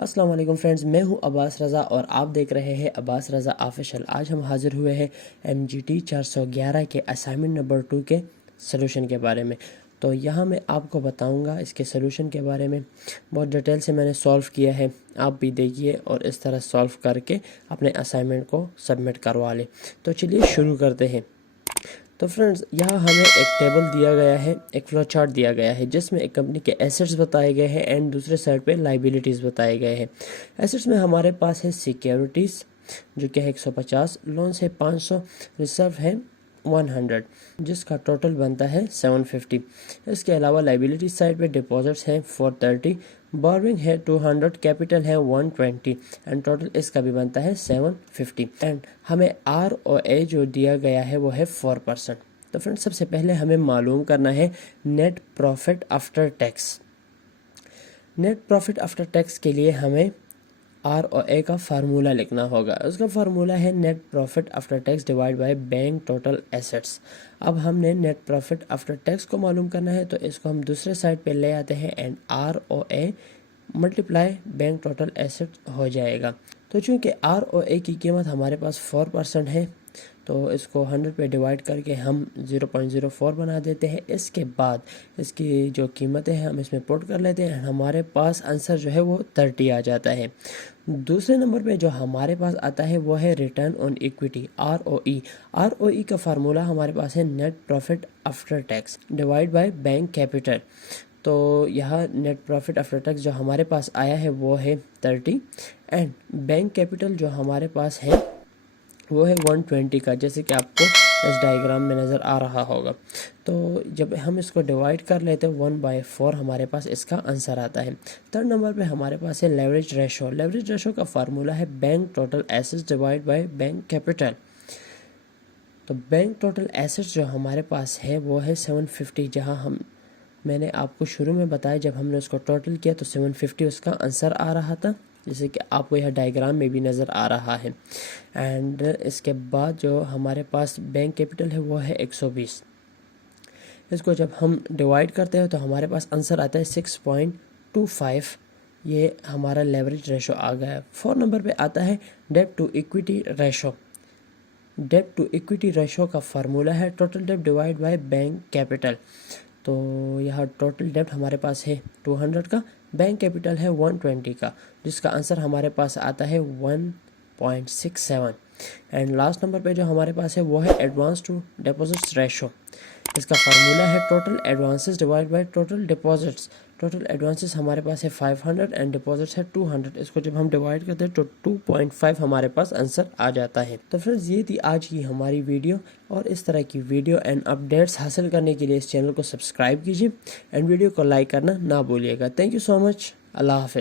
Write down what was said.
अस्सलाम वालेकुम फ्रेंड्स, मैं हूं अब्बास रज़ा और आप देख रहे हैं अब्बास रज़ा ऑफिशियल। आज हम हाजिर हुए हैं MGT 411 के असाइनमेंट नंबर 2 के सलूशन के बारे में। तो यहाँ मैं आपको बताऊंगा इसके सलूशन के बारे में। बहुत डिटेल से मैंने सॉल्व किया है, आप भी देखिए और इस तरह सॉल्व करके अपने असाइनमेंट को सबमिट करवा लें। तो चलिए शुरू करते हैं। तो फ्रेंड्स, यहाँ हमें एक टेबल दिया गया है, एक फ्लो चार्ट दिया गया है जिसमें एक कंपनी के एसेट्स बताए गए हैं एंड दूसरे साइड पे लाइबिलिटीज़ बताए गए हैं। एसेट्स में हमारे पास है सिक्योरिटीज़ जो कि है 150, लोन्स है 500, रिजर्व है 100 जिसका टोटल बनता है 750। इसके अलावा लाइबिलिटी साइड पे डिपॉजिट्स हैं 430, बोरिंग है 200, कैपिटल है 120 एंड टोटल इसका भी बनता है 750। एंड हमें आर और ए जो दिया गया है वो है 4%। तो फ्रेंड्स, सबसे पहले हमें मालूम करना है net profit after tax. Net profit after tax के लिए हमें आर और ए का फार्मूला लिखना होगा। उसका फार्मूला है net profit after tax divide by bank total assets. अब हमने नेट प्रॉफिट आफ्टर टैक्स को मालूम करना है, तो इसको हम दूसरे साइड पे ले आते हैं एंड आर और A multiply bank total asset हो जाएगा। तो चूंकि आर और ए की कीमत हमारे पास 4% है, तो इसको 100 पे डिवाइड करके हम 0.04 बना देते हैं। इसके बाद इसकी जो कीमतें हैं हम इसमें पुट कर लेते हैं, हमारे पास आंसर जो है वो 30 आ जाता है। दूसरे नंबर पे जो हमारे पास आता है वो है return on equity, ROE। ROE का फार्मूला हमारे पास है net profit after tax divide by bank capital. तो यह नेट प्रॉफिट आफ्टर टैक्स जो हमारे पास आया है वो है 30 एंड बैंक कैपिटल जो हमारे पास है वो है 120 का, जैसे कि आपको इस डायग्राम में नज़र आ रहा होगा। तो जब हम इसको डिवाइड कर लेते हैं 1/4 हमारे पास इसका आंसर आता है। थर्ड नंबर पे हमारे पास है लेवरेज रेशो। लेवरेज रेशो का फार्मूला है bank total assets divide by bank capital. तो बैंक टोटल एसेट्स जो हमारे पास है वो है 750, जहां मैंने आपको शुरू में बताया जब हमने उसको टोटल किया तो 750 उसका आंसर आ रहा था, जैसे कि आपको यह डायग्राम में भी नज़र आ रहा है। एंड इसके बाद जो हमारे पास बैंक कैपिटल है वो है 120। इसको जब हम डिवाइड करते हैं तो हमारे पास आंसर आता है 6.25। ये हमारा लेवरेज रेशो आ गया है। 4 नंबर पे आता है डेब्ट टू इक्विटी रेशो। डेब्ट टू इक्विटी रेशो का फार्मूला है टोटल डेब्ट डिवाइड बाय बैंक कैपिटल। तो यह टोटल डेब्ट हमारे पास है 200 का, बैंक कैपिटल है 120 का, जिसका आंसर हमारे पास आता है 1.67। एंड लास्ट नंबर पे जो हमारे पास है वो है एडवांस टू डिपॉजिट्स रेशो। इसका फार्मूला है total advances divide by total deposits. Total advances हमारे पास है 500 एंड डिपॉजिट्स है 200। इसको जब हम डिवाइड करते हैं तो 2.5 हमारे पास आंसर आ जाता है। तो फ्रेंड्स, ये थी आज की हमारी वीडियो, और इस तरह की वीडियो एंड अपडेट्स हासिल करने के लिए इस चैनल को सब्सक्राइब कीजिए एंड वीडियो को लाइक करना ना भूलिएगा। Thank you so much. अल्लाह हाफिज़।